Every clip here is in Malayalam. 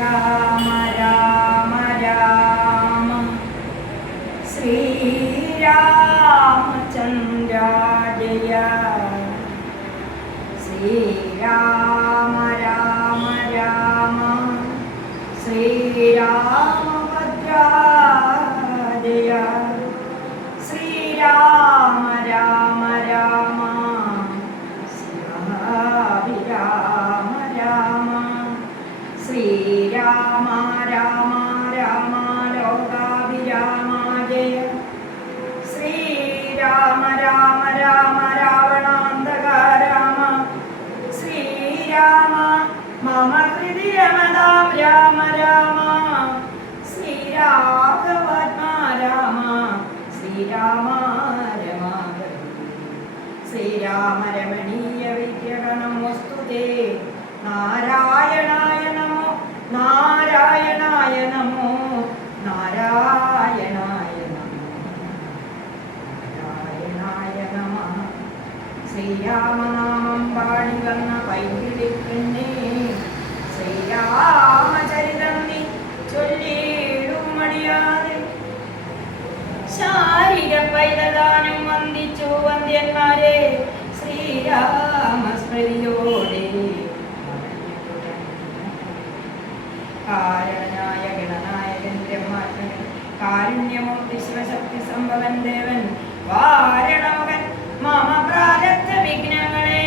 രാമ രാമ രാമ ശ്രീരാമചന്ദ്ര ജയ ശ്രീരാമ രാമ രാമ ശ്രീരാമഭദ്ര ജയ ശ്രീരാമ രാമ രാമ ശ്രീരാമ രാമ ശ്രീരാമ രാമ രാമ ലോകാഭിരാമ ജയ ശ്രീരാമ രാമ രാമ രാവണാന്തക രാമ ശ്രീരാമ മമ ഹൃദി രമതാം രാമ രാമ ശ്രീരാഘവാത്മാ രാമ ശ്രീരാമ രമാവതി ശ്രീരാമ രമണീയ വിഗ്രഹ നമോസ്തുതേ നാരായണായ നമോ നാരായണായ നമോ നാരായണായ നമോ നാരായണായ നമഃ ശ്രീരാമനാമം പാടി വന്ന പൈങ്കിളിപ്പെണ്ണേ ശ്രീരാമചരിതം നീ ചൊല്ലിയിടും മടിയാതെ ശാരീര പൈതദാനം വന്ദിച്ചു വന്ദ്യന്മാരെ ശ്രീരാമസ്മൃതിയോടെ കാരണനായ ഗണനായകൻ ബ്രഹ്മാത്മൻ കാരുണ്യമൂർത്തി ശിവശക്തി സംഭവൻ ദേവൻ വാരണമകൻ മമ പ്രാരബ്ധ വിഘ്നങ്ങളെ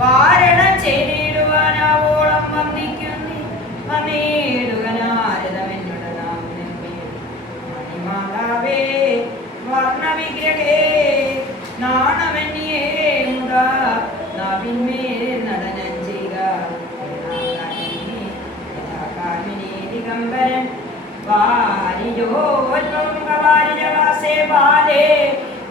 വാരണ ചെയ്തിടുവാനാവോളം വന്ദിക്കുന്നേ വന്നേടുകനാരദമെന്നുടെ നാം മണിമാതാവേ വർണ്ണവിഗ്രഹേ നാണമെന്നിയേ മുതാ നാവിന്മേൽ നടനം ചെയ്യുക ദിഗംബരൻ വാരിജോത്വാസേ ബാലേ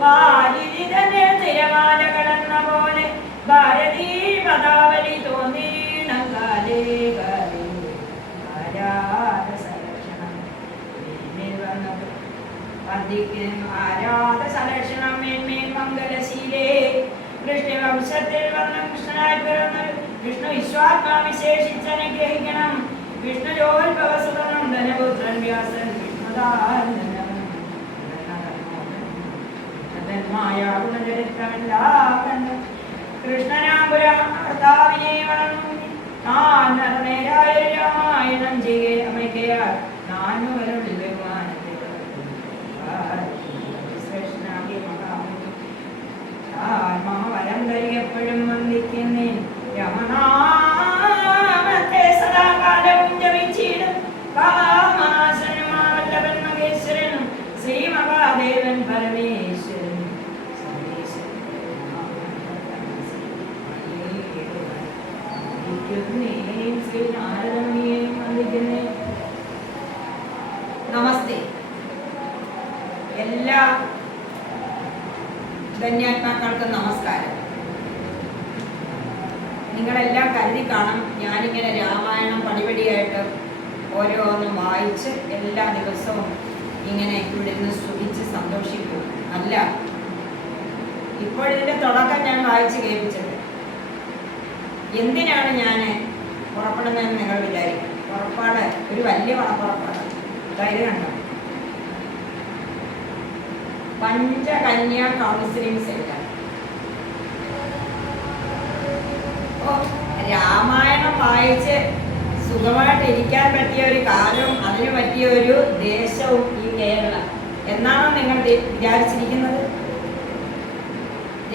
വാരിജിതനെ തിരമാലകളെന്ന പോലെ ഭാരതീ പദാവലി തോന്നീണം കാലേ കാലേ ആരാധസലക്ഷണം മേന്മേൽ വന്നത് വർദ്ധിക്കും ആരാധസലക്ഷണം മേന്മേൽ മംഗലശീലേ കൃഷ്ണവംശത്തിൽ വന്ന കൃഷ്ണനായി പിറന്നൊരു വിഷ്ണു വിശ്വാത്മാ വിശേഷിച്ചനുഗ്രഹിക്കണം വിഷ്ണുജോത്ഭവസുതനം ധനപുത്രൻ വ്യാസൻ വിഷ്ണുദാനന്ദനം ഗുണചരിത്രമെല്ലാം കൃഷ്ണനാമ്പുരാവിനെ വളർന്നു താൻ നേരായ രാമായണം ചെയ്യേ അമയ്ക്കയാൽ നാനുവരുടെ ബഹുമാനത്തെ വരം ധരിക്കപ്പെടും വന്ദിക്കുന്നേ രമണാമത്തെ സദാകാലവും ജപിച്ചിടും കാമാസനുമാവല്ലവൻ മഹേശ്വരനും ശ്രീമഹാദേവൻ പരമേശ്വരൻ ശ്രീനാരദമുനിയെയും വന്ദിക്കുന്നേ. നമസ്തേ. എല്ലാ ധന്യാത്മാക്കൾക്കും നമസ്കാരം. നിങ്ങളെല്ലാം കരുതി കാണും ഞാനിങ്ങനെ രാമായണം പടിപടിയായിട്ട് ഓരോന്നും വായിച്ച് എല്ലാ ദിവസവും ഇങ്ങനെ ഇവിടെ നിന്ന് സ്തുതിച്ച് സന്തോഷിക്കും. അല്ല, ഇപ്പോഴിതിൻ്റെ തുടക്കം ഞാൻ വായിച്ച് കേൾപ്പിച്ചത്. എന്തിനാണ് ഞാൻ പുറപ്പെടുന്നതെന്ന് നിങ്ങൾ വിചാരിക്കും. പുറപ്പാട് ഒരു വലിയ പുറപ്പാട്. അതായത് കണ്ടോ, പഞ്ചകന്യാ കൗൺസിലിംഗ് സെന്റർ. രാമായണം വായിച്ച് സുഖമായിട്ട് ഇരിക്കാൻ പറ്റിയ ഒരു കാലവും അതിന് പറ്റിയ ഒരു ദേശവും ഈ കേരളം എന്നാണോ നിങ്ങൾ വിചാരിച്ചിരിക്കുന്നത്?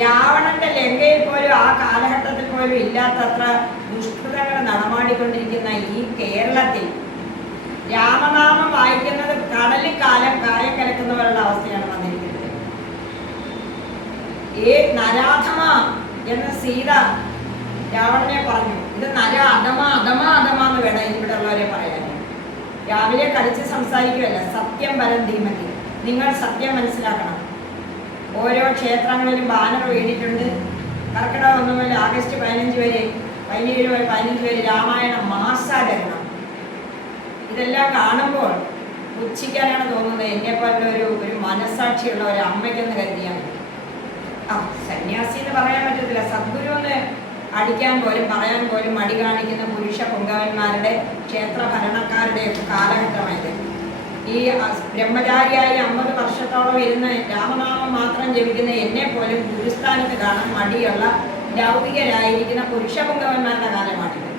രാവണന്റെ ലങ്കയിൽ പോലും ആ കാലഘട്ടത്തിൽ പോലും ഇല്ലാത്തത്ര ദുഷ്കൃതങ്ങൾ നടമാടിക്കൊണ്ടിരിക്കുന്ന ഈ കേരളത്തിൽ രാമനാമം വായിക്കുന്നത് കടലിൽ കായം കലക്കുന്നവരുടെ അവസ്ഥയാണ് വന്നിരിക്കുന്നത്. നരാധമ എന്ന് സീത രാവണനെ പറഞ്ഞു. ഇത് നര അധമ അധമ അധമ എന്ന് വേണം ഇവിടെ ഉള്ളവരെ പറയാൻ. രാവിലെ കളിച്ച് സംസാരിക്കുകയല്ല, സത്യം പരം ധീമതി. നിങ്ങൾ സത്യം മനസ്സിലാക്കണം. ഓരോ ക്ഷേത്രങ്ങളിലും ബാനർ വേണ്ടിയിട്ടുണ്ട്. കർക്കിടകം 1 മുതൽ ആഗസ്റ്റ് 15 വരെ 15 വരെ രാമായണം മാസാചരണം. ഇതെല്ലാം കാണുമ്പോൾ പുച്ഛിക്കാനാണ് തോന്നുന്നത്. എന്നെപ്പോലുള്ള ഒരു മനസ്സാക്ഷിയുള്ള ഒരു അമ്മയ്ക്കെന്ന് കരുതിയാൽ. സന്യാസി എന്ന് പറയാൻ പറ്റത്തില്ല, സദ്ഗുരു എന്ന് അടിക്കാൻ പോലും പറയാൻ പോലും മടി കാണിക്കുന്ന പുരുഷ പുങ്കവന്മാരുടെ ക്ഷേത്ര ഭരണക്കാരുടെ കാലഘട്ടമായത്. ഈ ബ്രഹ്മചാരിയായി 50 വർഷത്തോളം ഇരുന്ന് രാമനാമം മാത്രം ജപിക്കുന്ന എന്നെ പോലും ഗുരുസ്ഥാനത്ത് കാണാൻ മടിയുള്ള ലൗകികരായിരിക്കുന്ന പുരുഷ പുങ്കവന്മാരുടെ കാലമാണിത്.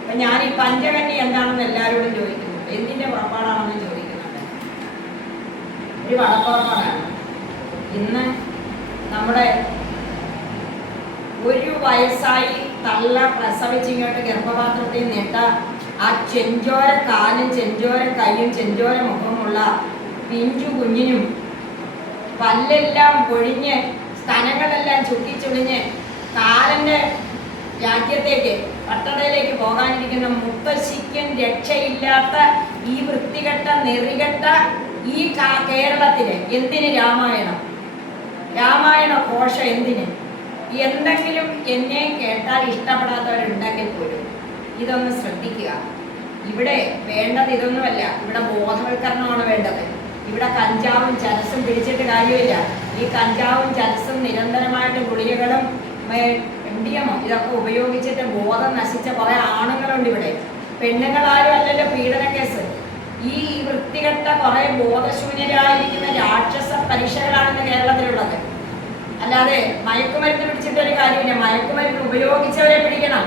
അപ്പം ഞാൻ ഈ പഞ്ചകന്യ എന്താണെന്ന് എല്ലാവരോടും ചോദിക്കുന്നു, എന്തിൻ്റെ പുറപ്പാടാണെന്ന് ചോദിക്കുന്നുണ്ട്. ഒരു വടപ്പുറപ്പാടാണ്. ഇന്ന് നമ്മുടെ 1 വയസ്സായി തള്ള പ്രസവിച്ചിങ്ങോട്ട് ഗർഭപാത്രത്തിൽ നിട്ട ആ ചെഞ്ചോര കാലും ചെഞ്ചോര കൈയും ചെഞ്ചോര മുഖമുള്ള പിഞ്ചു കുഞ്ഞിനും പല്ലെല്ലാം പൊഴിഞ്ഞ് സ്ഥലങ്ങളെല്ലാം ചുറ്റിച്ചുളിഞ്ഞ് കാലൻ്റെ രാജ്യത്തേക്ക് പട്ടണയിലേക്ക് പോകാനിരിക്കുന്ന മുത്തശ്ശിക്കും രക്ഷയില്ലാത്ത ഈ വൃത്തികെട്ട നെറികെട്ട ഈ കേരളത്തിന് എന്തിന് രാമായണം? രാമായണ ഘോഷ എന്തിന്? എന്തെങ്കിലും എന്നെ കേട്ടാൽ ഇഷ്ടപ്പെടാത്തവരുണ്ടെങ്കിൽ പോലും ഇതൊന്ന് ശ്രദ്ധിക്കുക. ഇവിടെ വേണ്ടത് ഇതൊന്നുമല്ല. ഇവിടെ ബോധവൽക്കരണമാണ് വേണ്ടത്. ഇവിടെ കഞ്ചാവും ചരസും പിടിച്ചിട്ട് കാര്യമില്ല. ഈ കഞ്ചാവും ചരസും നിരന്തരമായിട്ട് ഗുളികകളും എംഡിഎമോ ഇതൊക്കെ ഉപയോഗിച്ചിട്ട് ബോധം നശിച്ച കുറേ ആണുങ്ങളുണ്ട് ഇവിടെ. പെണ്ണുങ്ങളാരും അല്ലല്ലോ പീഡന കേസ്. ഈ വൃത്തികെട്ട കുറേ ബോധശൂന്യരായിരിക്കുന്ന രാക്ഷസ പരീക്ഷകളാണ് കേരളത്തിലുള്ളത്. അല്ലാതെ മയക്കുമരുന്ന് പിടിച്ചിട്ടൊരു കാര്യമില്ല. മയക്കുമരുന്ന് ഉപയോഗിച്ചവരെ പിടിക്കണം.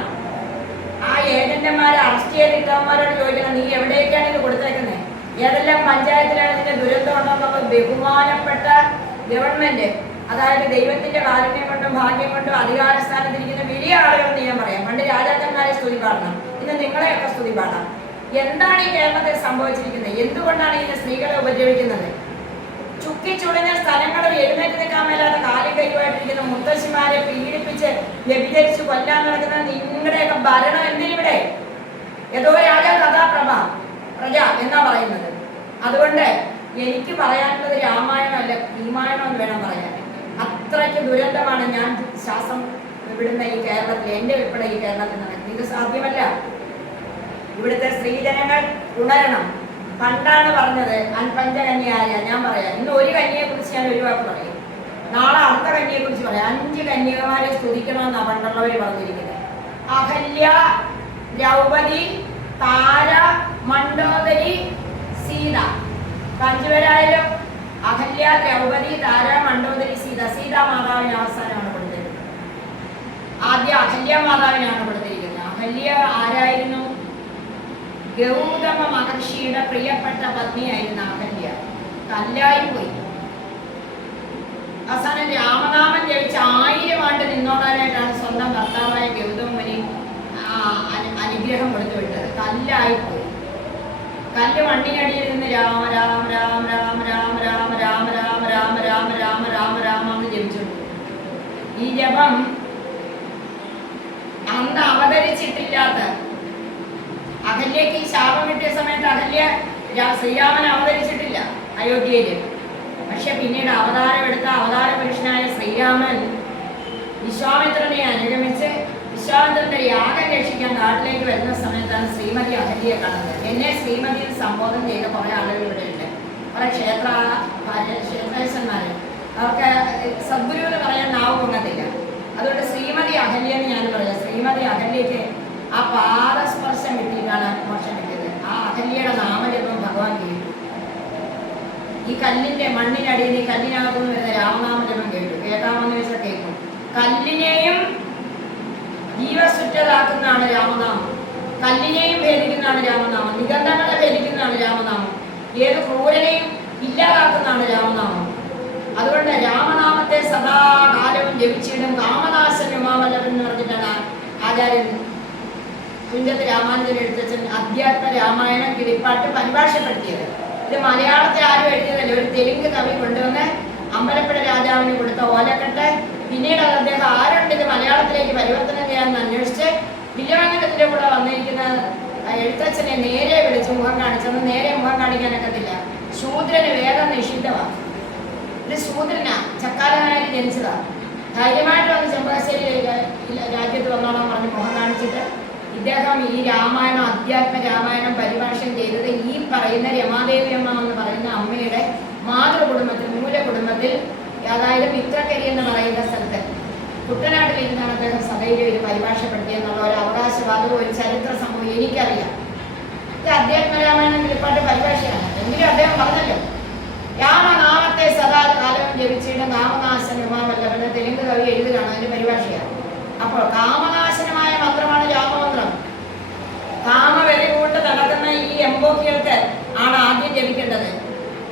ആ ഏജന്റന്മാരെ അറസ്റ്റ് ചെയ്തിട്ടവന്മാരോട് ചോദിക്കണം, നീ എവിടേക്കാണ് ഇത് കൊടുത്തേക്കുന്നത്, ഏതെല്ലാം പഞ്ചായത്തിലാണ് ഇതിന്റെ ദുരന്തം ഉണ്ടെന്നുള്ള ബഹുമാനപ്പെട്ട ഗവൺമെന്റ്, അതായത് ദൈവത്തിന്റെ കാരുണ്യം കൊണ്ടും ഭാഗ്യം കൊണ്ടും അധികാരസ്ഥാനത്തിരിക്കുന്ന വലിയ ആളുകളെന്ന് ഞാൻ പറയാം. പണ്ട് രാജാക്കന്മാരെ സ്തുതി പാടണം, ഇന്ന് നിങ്ങളെയൊക്കെ സ്തുതി പാടാം. എന്താണ് ഈ കേരളത്തിൽ സംഭവിച്ചിരിക്കുന്നത്? എന്തുകൊണ്ടാണ് ഇതിന് സ്ത്രീകളെ ഉപദ്രവിക്കുന്നത്? ചുക്കിച്ചുളിഞ്ഞ സ്ഥലങ്ങളിൽ എഴുന്നേറ്റ് നിൽക്കാൻ മേലാതെ കാലും കൈയുമായിട്ടിരിക്കുന്ന മുത്തശ്ശിമാരെ പീഡിപ്പിച്ച് വ്യഭിചരിച്ച് കൊല്ലാൻ നടക്കുന്ന നിങ്ങളുടെയൊക്കെ ഭരണം എന്തിനിവിടെ? ഏതോ രാജാ കഥാ പ്രജ എന്നാ പറയുന്നത്. അതുകൊണ്ട് എനിക്ക് പറയാനുള്ളത് രാമായണമല്ല ഭീമായണം എന്ന് വേണം പറയാൻ. അത്രയ്ക്ക് ദുരന്തമാണ് ഞാൻ ശ്വാസം വിടുന്ന ഈ കേരളത്തിൽ, എൻ്റെ ഉൾപ്പെടെ ഈ കേരളത്തിൽ നടക്കുന്നത്. ഇത് സാധ്യമല്ല. ഇവിടുത്തെ സ്ത്രീജനങ്ങൾ ഉണരണം. പണ്ടാണ് പറഞ്ഞത് പഞ്ചകന്യായ. ഞാൻ പറയാം, ഇന്ന് ഒരു കന്യയെ കുറിച്ച് ഞാൻ ഒരു വാക്ക് പറയും, നാളെ അടുത്ത കന്യയെ കുറിച്ച് പറയാം. 5 കന്യകമാരെ സ്തുതിക്കണമെന്നാണ് പണ്ടുള്ളവർ പറഞ്ഞിരിക്കുന്നത്. അഹല്യ, ദ്രൗപദി, താര, മണ്ഡോദരി, സീത. 5 പേരായാലും അഹല്യ, ദ്രൗപദി, താര, മണ്ഡോദരി, സീത. സീതാ മാതാവിന് അവസാനമാണ് കൊടുത്തിരിക്കുന്നത്. ആദ്യം അഹല്യ മാതാവിനാണ് കൊടുത്തിരിക്കുന്നത്. അഹല്യ ആരായിരുന്നു? ഗൗതമ മഹർഷിയുടെ പ്രിയപ്പെട്ട പത്നിയായിരുന്ന അഹല്യ കല്ലായി പോയി. അവസാനം രാമനാമം ജപിച്ച് 1000 ആണ്ട് നിന്നോടാനായിട്ടാണ് സ്വന്തം ഭർത്താവായ ഗൗതമ മുനി അനുഗ്രഹം കൊടുത്തു വിട്ടത്. കല്ലായിപ്പോയി. കല്ല് മണ്ണിനടിയിൽ നിന്ന് രാമ രാമ രാമ രാമ രാമ രാമ രാമ രാമ രാമ രാമ രാമ രാമ രാമ എന്ന് ജപിച്ചുകൊണ്ട് ഈ ജപം അന്ന് അവതരിച്ചിട്ടില്ലാത്ത അഹല്യക്ക് ഈ ശാപം കിട്ടിയ സമയത്ത് അഹല്യ ശ്രീരാമൻ അവതരിച്ചിട്ടില്ല അയോധ്യയിൽ. പക്ഷെ പിന്നീട് അവതാരമെടുത്ത അവതാര പുരുഷനായ ശ്രീരാമൻ വിശ്വാമിത്രനെ അനുഗമിച്ച് വിശ്വാമിത്രന്റെ യാഗം രക്ഷിക്കാൻ നാട്ടിലേക്ക് വരുന്ന സമയത്താണ് ശ്രീമതി അഹല്യയെ കാണുന്നത്. എന്നെ ശ്രീമതിയിൽ സംബോധന ചെയ്ത കുറെ ആളുകൾ ഇവിടെ ഉണ്ട്, കുറെ ക്ഷേത്രേശ്വരന്മാര്. അവർക്ക് സദ്ഗുരു എന്ന് പറയാൻ നാവ് പൊങ്ങത്തില്ല. അതുകൊണ്ട് ശ്രീമതി അഹല്യ എന്ന് ഞാൻ പറയാം. ശ്രീമതി അഹല്യക്ക് ആ പാദസ്പർശം കിട്ടിയിട്ടാണ് മോക്ഷം കിട്ടിയത്. ആ അഹല്യയുടെ നാമജപം ഭഗവാൻ കേട്ടു. ഈ കല്ലിന്റെ മണ്ണിനടിയിൽ ഈ കല്ലിനകത്തുനിന്ന് വരുന്ന രാമനാമജപം കേൾക്കാമെന്ന് വെച്ചാൽ കേൾക്കും. കല്ലിനെയും ജീവസുറ്റതാക്കുന്നതാണ് രാമനാമം. കല്ലിനെയും ഭേദിക്കുന്നതാണ് രാമനാമം. നിഗന്ധങ്ങളെ ഭേദിക്കുന്നതാണ് രാമനാമം. ഏത് ക്രൂരനെയും ഇല്ലാതാക്കുന്നതാണ് രാമനാമം. അതുകൊണ്ട് രാമനാമത്തെ സദാകാലവും ജപിച്ചിടും കാമനാശനുമാവല്ലവൻ എന്ന് പറഞ്ഞിട്ടാണ് ആചാര്യൻ തുഞ്ചത്ത് രാമാനുജൻ എഴുത്തച്ഛൻ അധ്യാത്മ രാമായണം കിളിപ്പാട്ട് പരിഭാഷപ്പെടുത്തിയത്. ഇത് മലയാളത്തിൽ ആരും എഴുതിയതല്ല, ഒരു തെലുങ്ക് കവി കൊണ്ടുവന്ന് അമ്പലപ്പുഴ രാജാവിന് കൊടുത്ത ഓലക്കെട്ട്. പിന്നീട് അദ്ദേഹം ആരുണ്ട് ഇത് മലയാളത്തിലേക്ക് പരിവർത്തനം ചെയ്യാമെന്ന് അന്വേഷിച്ച് വില്യമംഗലത്തിൻ്റെ കൂടെ വന്നിരിക്കുന്ന എഴുത്തച്ഛനെ നേരെ വിളിച്ച് മുഖം കാണിച്ചത്. നേരെ മുഖം കാണിക്കാനൊക്കത്തില്ല, ശൂദ്രന് വേദം നിഷിദ്ധമാണ്. ഇത് ശൂദ്രനാ, ചക്കാലനായി ജനിച്ചതാ. ധൈര്യമായിട്ട് വന്ന് ചെമ്പ്രശ്ശേരി രാജ്യത്ത് വന്നോളാൻ പറഞ്ഞ് മുഖം കാണിച്ചിട്ട് ഇദ്ദേഹം ഈ രാമായണം അധ്യാത്മ രാമായണം പരിഭാഷണം ചെയ്തത് ഈ പറയുന്ന രമാദേവി അമ്മ എന്ന് പറയുന്ന അമ്മയുടെ മാതൃകുടുംബത്തിൽ മൂല കുടുംബത്തിൽ, അതായത് മിത്രക്കരി എന്ന് പറയുന്ന സ്ഥലത്ത് കുട്ടനാട്ടിലിരുന്നാണ് അദ്ദേഹം സഭയിൽ ഇത് പരിഭാഷപ്പെടുത്തിയെന്നുള്ള ഒരു അവകാശവാദവും ഒരു ചരിത്ര സംഭവം എനിക്കറിയാം. ഇത് അധ്യാത്മരാമായണം കിളിപ്പാട്ട് പരിഭാഷയാണ്. എങ്കിലും അദ്ദേഹം പറഞ്ഞല്ലോ, രാമനാമത്തെ സദാകാലം ജപിച്ചിട്ട് നാമനാശനമാവല്ലവന് തെലുങ്ക് കവി എഴുതുകയാണ്, അതിന്റെ പരിഭാഷയാണ്. അപ്പോൾ കാമനാശനമായ മന്ത്രമാണ് രാമമന്ത്രം. കാമവെറി കൊണ്ട് നടക്കുന്ന ഈ എംബോക്കികൾക്ക് ആണ് ആദ്യം ജപിക്കേണ്ടത്.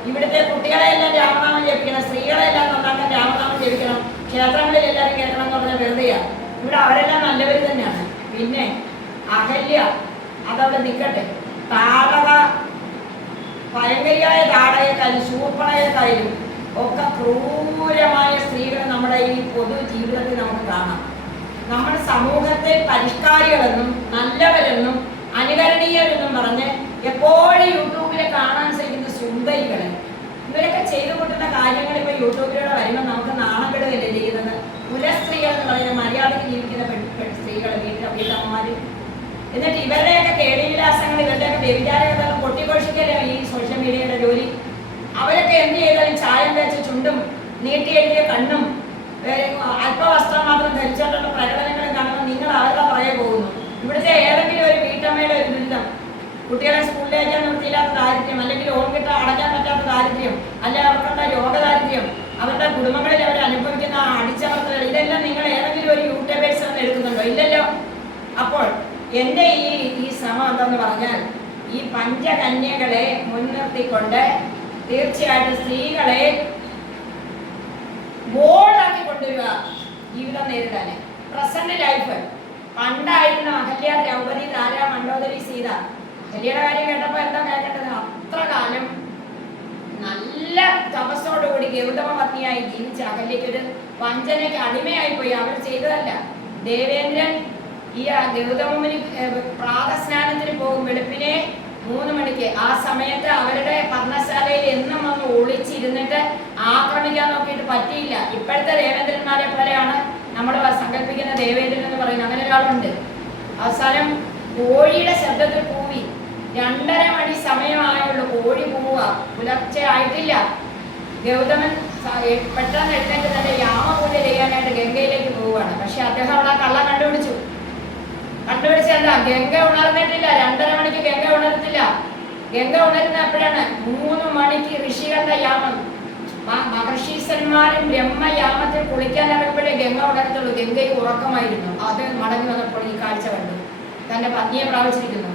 ഇവിടുത്തെ കുട്ടികളെല്ലാം രാമനാമം ജപിക്കണം, സ്ത്രീകളെല്ലാം നന്നാക്കാൻ രാമനാമം ജപിക്കണം, ക്ഷേത്രങ്ങളിൽ എല്ലാവരും കേൾക്കണം എന്ന് പറഞ്ഞാൽ വെറുതെയാണ്. ഇവിടെ അവരെല്ലാം നല്ലവർ തന്നെയാണ്. പിന്നെ അഹല്യ അതവിടെ നിൽക്കട്ടെ. താടക, ഭയങ്കരിയായ താടകക്കാരും ശൂർപ്പണകക്കാരും ഒക്കെ ക്രൂരമായ സ്ത്രീകൾ നമ്മുടെ ഈ പൊതു ജീവിതത്തിൽ നമുക്ക് കാണാം. നമ്മൾ സമൂഹത്തെ പരിഷ്കാരികളെന്നും നല്ലവരെന്നും അനുകരണീയരെന്നും പറഞ്ഞ് എപ്പോഴും യൂട്യൂബിൽ കാണാൻ ശ്രമിക്കുന്ന സുന്ദരികളെ, ഇവരൊക്കെ ചെയ്തു കൂട്ടുന്ന കാര്യങ്ങൾ ഇപ്പോൾ യൂട്യൂബിലൂടെ വരുമ്പോൾ നമുക്ക് നാണം കെടുകയല്ലേ ചെയ്യുന്നത്. കുലസ്ത്രീകൾ എന്ന് പറയുന്ന മര്യാദയ്ക്ക് ജീവിക്കുന്ന സ്ത്രീകൾ, വീട്ടമ്മമാർ. എന്നിട്ട് ഇവരുടെയൊക്കെ കേടിവിലാസങ്ങൾ, ഇവരുടെയൊക്കെ വ്യഭിചാരകഥകൾ പൊട്ടിഘോഷിക്കല്ലോ ഈ സോഷ്യൽ മീഡിയയുടെ ജോലി. അവരൊക്കെ എന്ത് ചെയ്താലും ചായം തേച്ച് ചുണ്ടും നീട്ടി എഴുതിയ കണ്ണും അല്പവസ്ത്രം മാത്രം ധരിച്ചുകൊണ്ടുള്ള പ്രകടനങ്ങളും കാണുമ്പോൾ നിങ്ങൾ അവരുടെ പുറകെ പോകുന്നു. ഇവിടുത്തെ ഏതെങ്കിലും ഒരു വീട്ടമ്മയുടെ ഒരു ദുരിതം, കുട്ടികളെ സ്കൂളിലേക്കാൻ നിർത്തിയില്ലാത്ത ദാരിദ്ര്യം, അല്ലെങ്കിൽ ലോൺ അടയ്ക്കാൻ പറ്റാത്ത ദാരിദ്ര്യം, അല്ലെ അവർക്കുള്ള രോഗദാരിദ്ര്യം, അവരുടെ കുടുംബങ്ങളിൽ അവർ അനുഭവിക്കുന്ന അടിച്ചമർത്തലുകൾ, ഇതെല്ലാം നിങ്ങൾ ഏതെങ്കിലും ഒരു യൂട്യൂബേഴ്സ് ഒന്ന് എടുക്കുന്നുണ്ടോ? ഇല്ലല്ലോ. അപ്പോൾ എൻ്റെ ഈ ശ്രമം എന്താന്ന് പറഞ്ഞാൽ, ഈ പഞ്ചകന്യകളെ മുൻനിർത്തിക്കൊണ്ട് തീർച്ചയായിട്ടും സ്ത്രീകളെ ബോൾഡാക്കി കൊണ്ടുവരിക ജീവിതം നേരിടാൻ. പ്രസന്റ് ലൈഫ് പണ്ടായിരുന്ന അഹല്യ, ദ്രൗപദി, താര, മണ്ഡോദരി, സീത. അഹല്യയുടെ കാര്യം കേട്ടപ്പോൾ എന്താ കേൾക്കേണ്ടത്? അത്ര കാലം നല്ല തപസ്സോടുകൂടി ഗൗതമ പത്നിയായി ജീവിച്ച അഹല്യയ്ക്കൊരു വഞ്ചനയ്ക്ക് അടിമയായി പോയി. അവർ ചെയ്തതല്ല. ദേവേന്ദ്രൻ ഈ ഗൗതമന് പ്രാതസ്നാനത്തിന് പോകും വെളുപ്പിനെ 3 മണിക്ക്. ആ സമയത്ത് അവരുടെ പർണശാലയിൽ എന്നും വന്ന് ഒളിച്ചിരുന്നിട്ട് ആക്രമിക്കാൻ നോക്കിയിട്ട് പറ്റിയില്ല. ഇപ്പോഴത്തെ ദേവേന്ദ്രന്മാരെ പോലെയാണ് നമ്മൾ സങ്കല്പിക്കുന്ന ദേവേന്ദ്രൻ എന്ന് പറയുന്നത്. അങ്ങനെ ഒരാളുണ്ട്. അവസാനം കോഴിയുടെ ശബ്ദത്തിൽ കൂവി. 2:30 മണി സമയമായുള്ളൂ. കോഴി പോവുക, പുലർച്ചെ ആയിട്ടില്ല. ഗൗതമൻ പെട്ടെന്ന് എഴുന്നേറ്റ് തന്റെ യാമപൂജ ചെയ്യാനായിട്ട് ഗംഗയിലേക്ക് പോവുകയാണ്. പക്ഷെ അദ്ദേഹം അവിടെ കള്ള കണ്ടുപിടിച്ചല്ല, ഗംഗ ഉണർന്നിട്ടില്ല. 2:30 മണിക്ക് ഗംഗ ഉണർത്തില്ല. ഗംഗ ഉണരുന്ന എപ്പോഴാണ്? 3 മണിക്ക് ഋഷികളുടെ യാമം. മഹർഷീസന്മാരും ബ്രഹ്മയാമത്തിൽ കുളിക്കാൻ ഇറങ്ങുമ്പോഴേ ഗംഗ ഉണർത്തുള്ളൂ. ഗംഗയ്ക്ക് ഉറക്കമായിരുന്നു. അത് മടങ്ങി വന്നപ്പോൾ ഈ കാഴ്ച കണ്ടു. തന്റെ പത്നിയെ പ്രാപിച്ചിരിക്കുന്നു.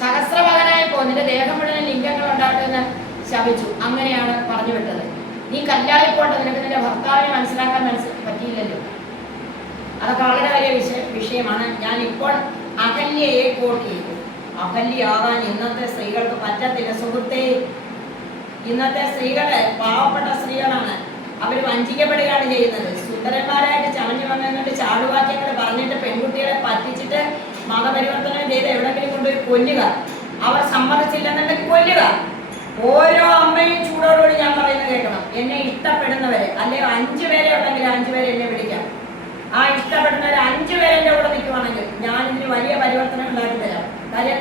സഹസ്രമകനായി നിന്റെ ദേഹം മുഴുവൻ ലിംഗങ്ങൾ ഉണ്ടാകുമെന്ന് ശപിച്ചു. അങ്ങനെയാണ് പറഞ്ഞു വിട്ടത്. നീ കല്ലായി പോട്ടെ, നിനക്ക് നിന്റെ ഭർത്താവിനെ മനസ്സിലാക്കാൻ പറ്റിയില്ലല്ലോ. അതൊക്കെ വളരെ വലിയ വിഷയമാണ്. ഞാൻ ഇപ്പോൾ അഹല്യയെ കോട്ട് ചെയ്തു. അഹല്യയാകാൻ ഇന്നത്തെ സ്ത്രീകൾക്ക് പറ്റത്തില്ല സുഹൃത്തേ. ഇന്നത്തെ സ്ത്രീകള് പാവപ്പെട്ട സ്ത്രീകളാണ്. അവർ വഞ്ചിക്കപ്പെടുകയാണ് ചെയ്യുന്നത്. സുന്ദരന്മാരായിട്ട് ചമഞ്ഞു വന്നിട്ട് ചാടുവാക്യങ്ങൾ പറഞ്ഞിട്ട് പെൺകുട്ടികളെ പറ്റിച്ചിട്ട് മതപരിവർത്തനം ചെയ്ത് എവിടെങ്കിലും കൊണ്ടുപോയി കൊല്ലുക. അവർ സമ്മതിച്ചില്ലെന്നുണ്ടെങ്കിൽ കൊല്ലുക. ഓരോ അമ്മയും ചൂടോടുകൂടി ഞാൻ പറയുന്നത് കേൾക്കണം. എന്നെ ഇഷ്ടപ്പെടുന്നവരെ, അല്ലെങ്കിൽ 5 പേരെ ഉണ്ടെങ്കിൽ 5 പേരെ എന്നെ വിളിക്കാം. ആ ഇഷ്ടപ്പെടുന്നവരെ 5 പേരെ എൻ്റെ കൂടെ നിൽക്കുവാണെങ്കിൽ ഞാൻ ഇതിന് വലിയ പരിവർത്തനം ഉണ്ടാക്കി തരാം. കാര്യം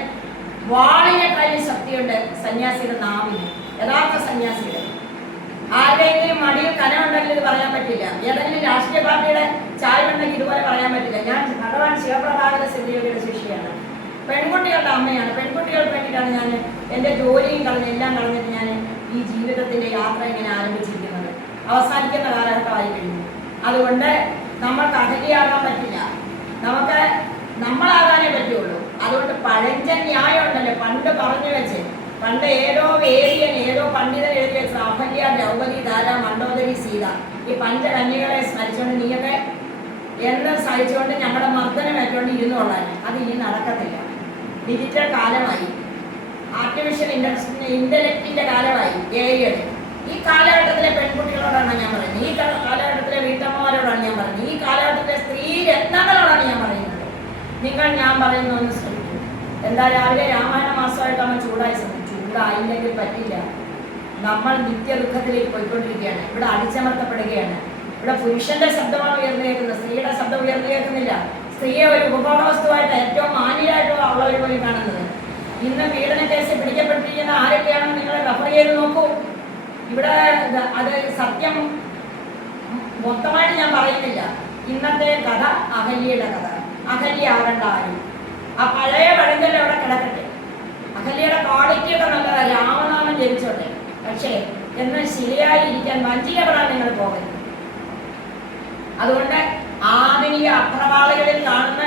വാളിനെക്കാളും ശക്തിയുണ്ട് സന്യാസിയുടെ നാവിന്. യഥാർത്ഥ സന്യാസിയുടെ ആരുടെയെങ്കിലും മടിയിൽ കനമുണ്ടെങ്കിൽ ഇത് പറയാൻ പറ്റില്ല. ഏതെങ്കിലും രാഷ്ട്രീയ പാർട്ടിയുടെ ചായവുണ്ടെങ്കിൽ ഇതുപോലെ പറയാൻ പറ്റില്ല. ഞാൻ ഭഗവാൻ ശിവപ്രഭാകര സിദ്ധിയുടെ ശിഷ്യയാണ്. പെൺകുട്ടികളുടെ അമ്മയാണ്. പെൺകുട്ടികൾക്ക് വേണ്ടിയിട്ടാണ് ഞാൻ എൻ്റെ ജോലിയും എല്ലാം കളഞ്ഞിട്ട് ഞാൻ ഈ ജീവിതത്തിൻ്റെ യാത്ര ഇങ്ങനെ ആരംഭിച്ചിരിക്കുന്നത്. അവസാനിക്കുന്ന കാലഘട്ടമായി കഴിഞ്ഞു. അതുകൊണ്ട് നമ്മൾക്ക് അകലിയാകാൻ പറ്റില്ല. നമുക്ക് നമ്മളാകാനേ പറ്റുള്ളൂ. അതുകൊണ്ട് പഴഞ്ചൻ ന്യായം ഉണ്ടല്ലോ, പണ്ട് പറഞ്ഞു വെച്ച്, പണ്ട് ഏതോ വേദിയൻ ഏതോ പണ്ഡിതൻ എഴുതി വെച്ച അഹല്യ, ദ്രൗപദി, താര, മണ്ഡോദരി, സീത, ഈ പഞ്ചകന്യകളെ സ്മരിച്ചുകൊണ്ട് നീയൊക്കെ എന്ന് സഹിച്ചുകൊണ്ട് ഞങ്ങളുടെ മർദ്ദനം ഏറ്റുകൊണ്ട് ഇരുന്നുകൊള്ളാൻ. അത് ഇനി നടക്കത്തില്ല. ഡിജിറ്റൽ കാലമായി, ആർട്ടിഫിഷ്യൽ ഇന്റലക്റ്റിന്റെ കാലമായി, AI-യുടെ. ഈ കാലഘട്ടത്തിലെ പെൺകുട്ടികളോടാണ് ഞാൻ പറയുന്നത്. ഈ കാലഘട്ടത്തിലെ വീട്ടമ്മമാരോടാണ് ഞാൻ പറയുന്നത്. ഈ കാലഘട്ടത്തിലെ സ്ത്രീ രത്നങ്ങളോടാണ് ഞാൻ പറയുന്നത്. നിങ്ങൾ ഞാൻ പറയുന്നതെന്ന് ശ്രമിക്കും. എന്താ രാവിലെ രാമായണ മാസമായിട്ടാണ് ചൂടായി ശ്രമിക്കും. ചൂടായില്ലെങ്കിൽ പറ്റില്ല. നമ്മൾ നിത്യ ദുഃഖത്തിലേക്ക് പോയിക്കൊണ്ടിരിക്കുകയാണ്. ഇവിടെ അടിച്ചമർത്തപ്പെടുകയാണ്. ഇവിടെ പുരുഷന്റെ ശബ്ദമാണ് ഉയർന്നു കേൾക്കുന്നത്, സ്ത്രീയുടെ ശബ്ദം ഉയർന്നു കേൾക്കുന്നില്ല. സ്ത്രീയെ ഒരു ഉപഭോഗ വസ്തുവായിട്ട് ഏറ്റവും മാന്യരായിട്ടോ ഉള്ളവർ പോലും കാണുന്നത്. ഇന്ന് പീഡന കേസിൽ പിടിക്കപ്പെട്ടിരിക്കുന്ന ആരൊക്കെയാണെന്ന് നിങ്ങൾ റെഫർ ചെയ്ത് നോക്കൂ. ഇവിടെ അത് സത്യം മൊത്തമായിട്ട് ഞാൻ പറയുന്നില്ല. ഇന്നത്തെ കഥ അഹല്യയുടെ കഥ. അഹല്യ ആകണ്ട ആരും. ആ പഴയ പഴങ്കല്ല് അവിടെ കിടക്കട്ടെ. അഹല്യയുടെ ക്വാളിറ്റി ഒക്കെ നല്ലതാ, രാമനാമം ജപിച്ചോട്ടെ. പക്ഷേ എന്ന് ശരിയായി ഇരിക്കാൻ വഞ്ചിക്കപ്പെടാൻ നിങ്ങൾ പോകരുത്. അതുകൊണ്ട് ആധുനിക അപ്രവാളികളിൽ കാണുന്ന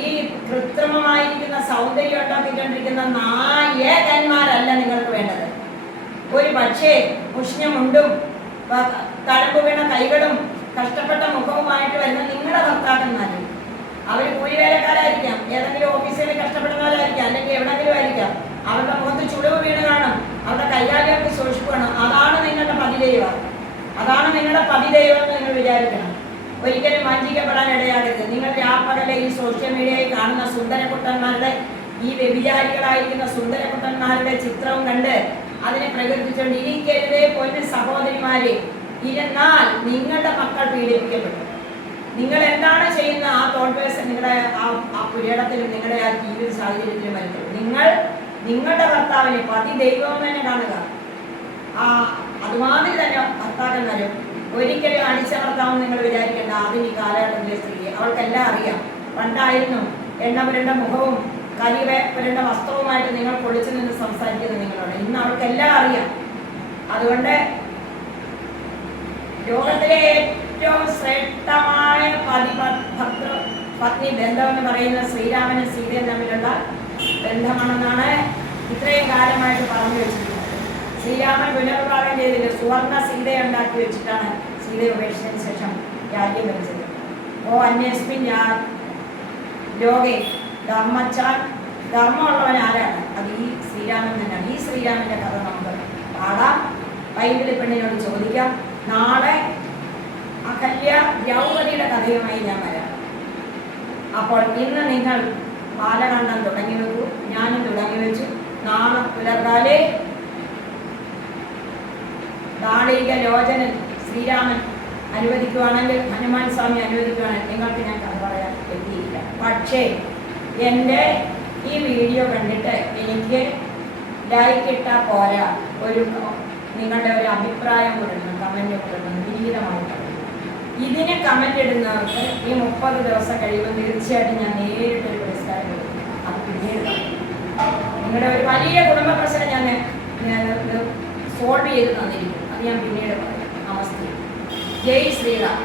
ഈ കൃത്രിമമായിരിക്കുന്ന സൗന്ദര്യം ഉണ്ടാക്കിക്കൊണ്ടിരിക്കുന്ന നായകന്മാരല്ല നിങ്ങൾക്ക് വേണ്ടത്. ഒരു പക്ഷേ മുഷ്ണമുണ്ടും തഴമ്പ് വീണ കൈകളും കഷ്ടപ്പെട്ട മുഖവുമായിട്ട് വരുന്ന നിങ്ങളുടെ ഭർത്താക്കന്മാരും, അവർ കൂലിവേലക്കാരായിരിക്കാം, ഏതെങ്കിലും ഓഫീസിൽ കഷ്ടപ്പെടുന്നവരായിരിക്കാം, അല്ലെങ്കിൽ എവിടെങ്കിലും ആയിരിക്കാം. അവരുടെ മുഖത്ത് ചുളിവ് വീണ് കാണും, അവരുടെ കൈകാലികൾക്ക് ശോഷിക്കണം. അതാണ് നിങ്ങളുടെ പതിദൈവം. അതാണ് നിങ്ങളുടെ പതിദൈവം എന്ന് നിങ്ങൾ വിചാരിക്കണം. ഒരിക്കലും വഞ്ചിക്കപ്പെടാൻ ഇടയാകരുത്. നിങ്ങൾ രാപ്പകലെ ഈ സോഷ്യൽ മീഡിയയിൽ കാണുന്ന സുന്ദരകുട്ടന്മാരുടെ, ഈ വ്യഭിചാരികളായിരിക്കുന്ന സുന്ദരകുട്ടന്മാരുടെ ചിത്രവും കണ്ട് അതിനെ പ്രകീർത്തിച്ചുകൊണ്ട് ഇരിക്കരുതേ പൊന്നു സഹോദരിമാരെ. ഇരുന്നാൽ നിങ്ങളുടെ മക്കൾ പീഡിപ്പിക്കപ്പെടും. നിങ്ങൾ എന്താണ് ചെയ്യുന്ന ആ തോട്ട് പേഴ്സൺ നിങ്ങളുടെ ആ പുരയിടത്തിലും നിങ്ങളുടെ ആ ജീവിത സാഹചര്യത്തിലും വരുത്തും. നിങ്ങളുടെ ഭർത്താവിനെ പതി ദൈവം തന്നെ കാണുക. അതുമാതിരി തന്നെ ഭർത്താക്കന്മാരും ഒരിക്കലും അടിച്ചമർത്താമെന്ന് നിങ്ങൾ വിചാരിക്കേണ്ട. ആധുനിക കാലഘട്ടത്തിലെ സ്ത്രീയെ അവൾക്കെല്ലാം അറിയാം. പണ്ടായിരുന്നു എണ്ണ പുരണ്ട മുഖവും പുരണ്ട വസ്ത്രവുമായിട്ട് നിങ്ങൾ പൊളിച്ചു നിന്ന് സംസാരിക്കുന്നത് നിങ്ങളോട്. ഇന്ന് അവർക്കെല്ലാം അറിയാം. അതുകൊണ്ട് ലോകത്തിലെ ഏറ്റവും ശ്രേഷ്ഠമായ പത്നി ബന്ധം എന്ന് പറയുന്ന ശ്രീരാമനും സീതയും തമ്മിലുള്ള ബന്ധമാണെന്നാണ് ഇത്രയും കാലമായിട്ട് പറഞ്ഞു വെച്ചിരിക്കുന്നത്. ശ്രീരാമൻ പുനർവിവാഹം ചെയ്തില്ല, സുവർണ സീതയെ ഉണ്ടാക്കി വെച്ചിട്ടാണ് സീതയെ ഉപേക്ഷിച്ചതിന് ശേഷം രാജ്യം ഭരിച്ചത്. ഓ അന്വേസ്മിൻ ലോകേ ധർമ്മച്ചാൽ, ധർമ്മമുള്ളവൻ ആരാണ്? അത് ഈ ശ്രീരാമൻ തന്നെയാണ്. ഈ ശ്രീരാമന്റെ കഥ നമുക്ക് പാടാം, ബൈബിളി പെണ്ണിനോട് ചോദിക്കാം. നാളെ അഹല്യ ദ്രൗപദിയുടെ കഥയുമായി ഞാൻ വരാം. അപ്പോൾ ഇന്ന് നിങ്ങൾ ബാലകാണ്ഡം തുടങ്ങി വെക്കൂ, ഞാനും തുടങ്ങി വെച്ചു. നാളെ പുലർകാലേ ദാളിക ലോചനൻ ശ്രീരാമൻ അനുവദിക്കുവാണെങ്കിൽ, ഹനുമാൻ സ്വാമി അനുവദിക്കുവാണെങ്കിൽ നിങ്ങൾക്ക് ഞാൻ കഥ പറയാൻ എത്തിയില്ല. പക്ഷേ എൻ്റെ ഈ വീഡിയോ കണ്ടിട്ട് എനിക്ക് ലൈക്ക് ഇട്ടാൽ പോരാ, നിങ്ങളുടെ ഒരു അഭിപ്രായം കൊടുക്കണം, കമൻറ്റ് കൊടുക്കണം, വിനീതമായിട്ട്. ഇതിന് കമൻറ്റ് ഇടുന്നവർക്ക് ഈ 30 ദിവസം കഴിയുമ്പോൾ തീർച്ചയായിട്ടും ഞാൻ നേരിട്ടൊരു പുരസ്കാരം കൊടുക്കും. അത് പിന്നീട് നിങ്ങളുടെ ഒരു വലിയ കുടുംബ പ്രശ്നം ഞാൻ സോൾവ് ചെയ്ത് തന്നിരിക്കും. അത് ഞാൻ പിന്നീട് പറയാം. നമസ്തേ. ജയ് ശ്രീറാം.